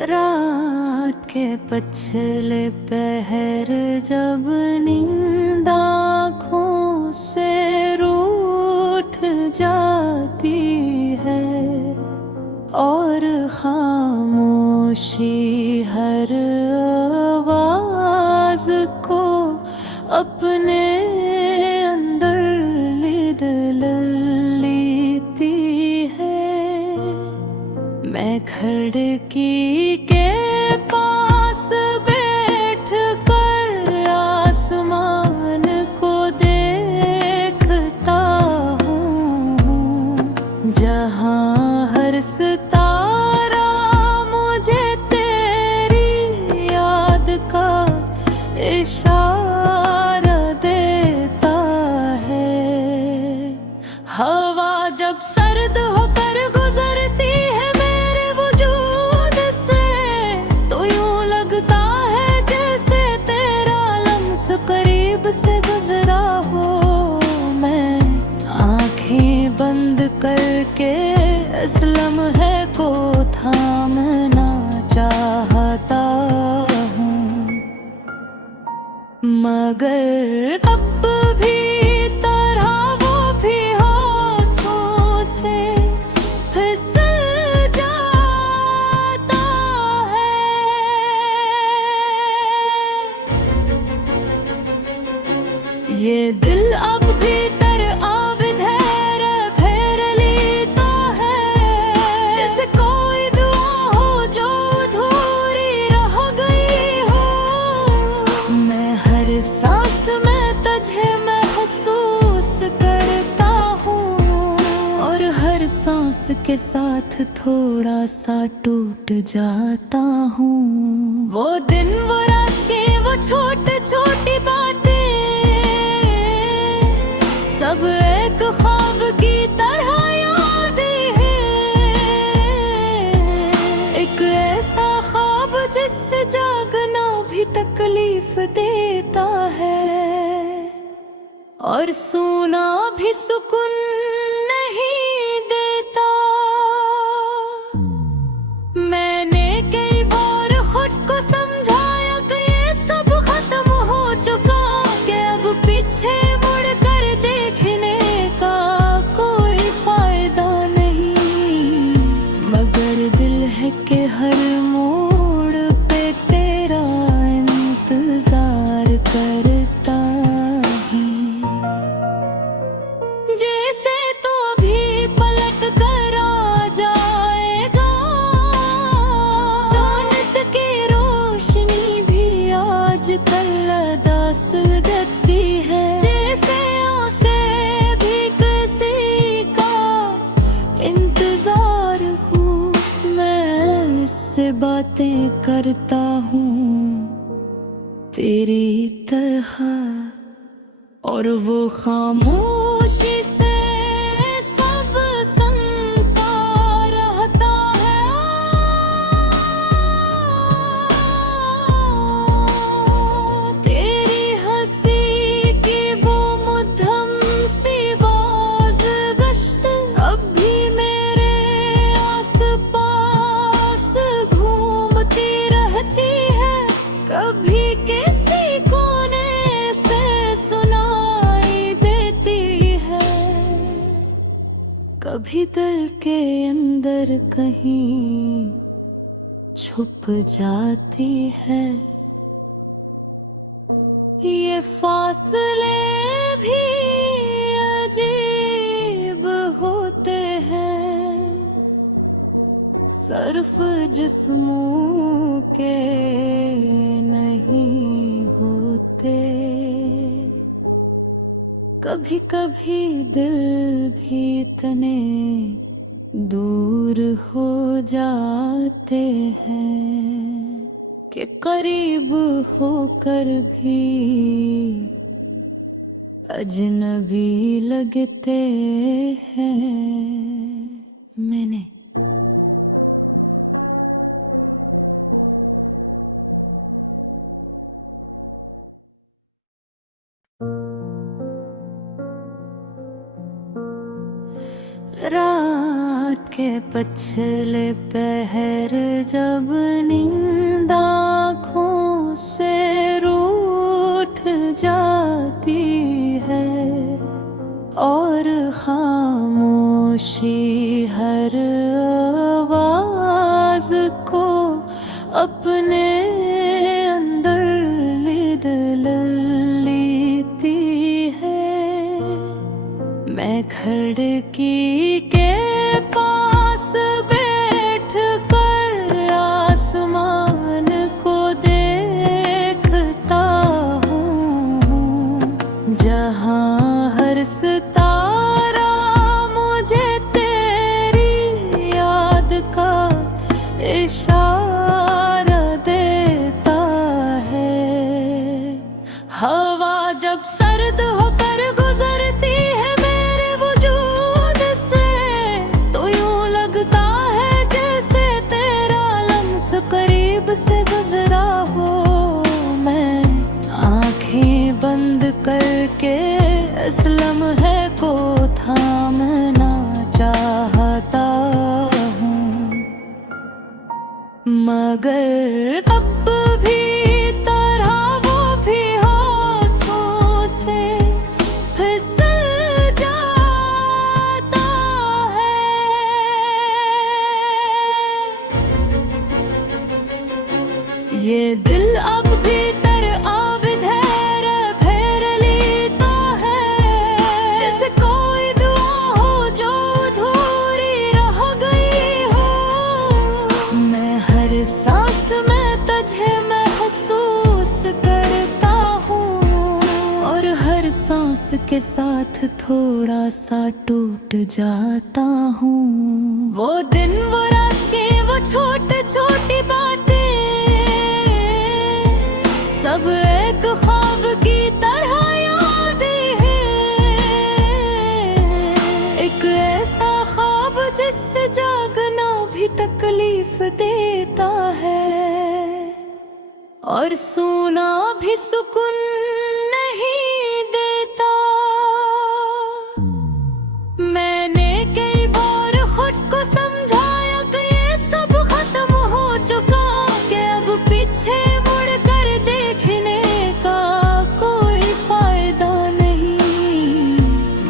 रात के पछले पहर जब नींद आँखों से रूठ जाती है और खामोशी हर आवाज को अपने अंदर लिद लेती है। मैं खिड़की के पास बैठ कर आसमान को देखता हूँ, जहाँ हर सितारा मुझे तेरी याद का इशारा देता है। हवा जब सर्द होकर गुजरती है मेरे वजूद से, तो यूं लगता है जैसे तेरा लम्स करीब से गुजरा हो। मैं आंखें बंद करके इस लम्हे को थामना चाहता हूँ, मगर अब भी तरह वो भी हाथों से फिसल जाता है। ये दिल अब भी तर आबिद है, रे फेर लेता है, जैसे कोई दुआ हो जो अधूरी रह गई हो। मैं हर सांस में तुझे महसूस करता हूँ, और हर सांस के साथ थोड़ा सा टूट जाता हूँ। वो दिन, वो रातें, वो छोटी छोटी बातें सब एक ख्वाब की तरह याद है। एक ऐसा ख्वाब जिससे जागना भी तकलीफ देता है, और सोना भी सुकून नहीं देता। मैंने कई बार खुद को समझाया कि ये सब खत्म हो चुका, कि अब पीछे मुड़ कर देखने का कोई फायदा नहीं, मगर दिल है कि हर मोड़ पे तेरा इंतजार करता है। जैसे तो भी पलट कर आ जाएगा, जन्नत की रोशनी भी आज कल उदास लगती है। जैसे उसे भी किसी का इंतजार हूँ, मैं इससे बातें करता हूँ तेरी तरह, और वो खामोशी से सब सुनता रहता है। तेरी हंसी की वो मुद्दम सी बाज़गश्त अब भी मेरे आस पास घूमती रहती है। कभी किसी कोने से सुनाई देती है, कभी दिल के अंदर कहीं छुप जाती है। ये फासले भी अजीब होते हैं, सिर्फ जिस्मों के नहीं होते। कभी कभी दिल भी इतने दूर हो जाते हैं कि करीब होकर भी अजनबी लगते हैं। मैंने रात रात के पछले पहर जब नींद आँखों से रूठ जाती है और खामोशी हर आवाज को अपने अंदर लिद लेती है। मैं खिड़की के पास बैठ कर आसमान को देखता हूँ, जहाँ हर सितारा मुझे तेरी याद का इशारा देता है। हवा जब सर्द होकर गुजरती है मेरे वजूद से, तो यूं लगता है जैसे तेरा लम्स करीब से गुजरा हो। मैं आंखें बंद करके इस लम्हे को थामना चाहता हूँ, मगर अब भी तरह वो भी हाथों से फिसल जाता है। ये दिल अब भी तर आबिद है, फेर लेता है, जैसे कोई दुआ हो जो अधूरी रह गई हो। मैं हर सांस में तुझे महसूस करता हूँ, और हर सांस के साथ थोड़ा सा टूट जाता हूँ। वो दिन, वो रातें, वो छोटी छोटी बातें सब एक ख्वाब की तरह याद है। एक ऐसा ख्वाब जिससे जागना भी तकलीफ देता है, और सोना भी सुकून नहीं देता। मैंने कई बार खुद को समझाया कि ये सब खत्म हो चुका, कि अब पीछे मुड़ कर देखने का कोई फायदा नहीं,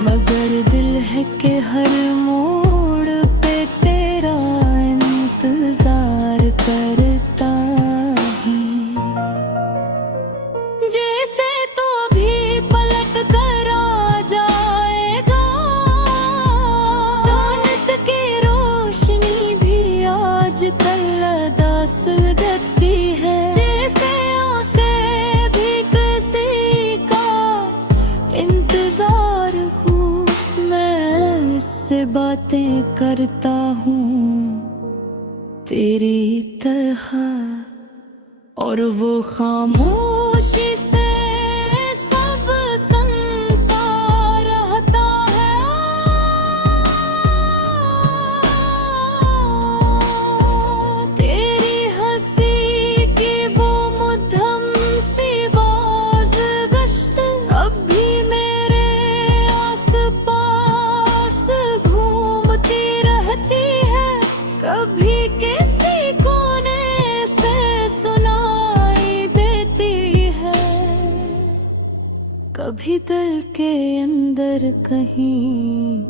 मगर दिल है कि हर मोड़ पे तेरा इंतजार करता ही। जैसे तो अभी पलट कर आ जाएगा, जन्नत की रोशनी भी आज कल दास देती है। जैसे उसे भी किसी का इंतजार हूँ, मैं इससे बातें करता हूँ तेरी तरह, और वो खामोशी से सब सुनता रहता है। तेरी हंसी की वो मुद्दम सी बाज़गश्त अब भी मेरे आस-पास घूमती रहती है। कभी किसी कोने से सुनाई देती है, कभी दिल के अंदर कहीं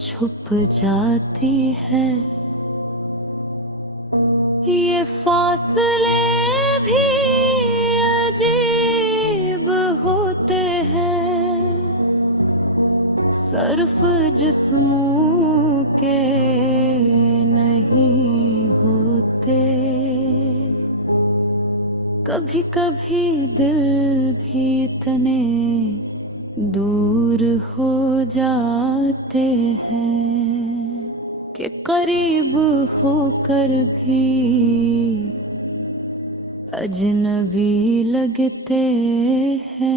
छुप जाती है। ये फासले भी अजीब होते हैं, सिर्फ जिस्मों के नहीं होते। कभी कभी दिल भी इतने दूर हो जाते हैं कि करीब होकर भी अजनबी लगते हैं।